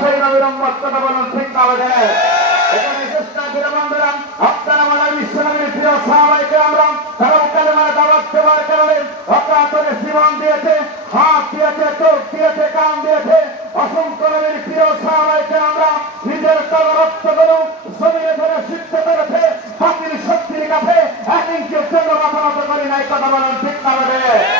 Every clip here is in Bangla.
সেই নবীর উম্মত কথা বলুন ঠিক না বলে এখানে চেষ্টা করে বন্ধুরা আপনারা মানে বিশ্বনবীর প্রিয় সাহাবাইকে আমরা তারা কালেমার দাওয়াত দেওয়ার কারণে অকাতরে জীবন দিয়েছে হাত দিয়েছে চোখ দিয়েছে কান দিয়েছে অসংখ্য নবীর প্রিয় সাহাবাইকে আমরা নিজের তলরক্ত করু বলেন ঠিক না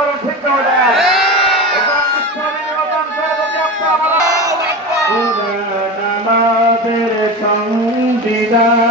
বলেন ঠিক আমাদের সংবিধান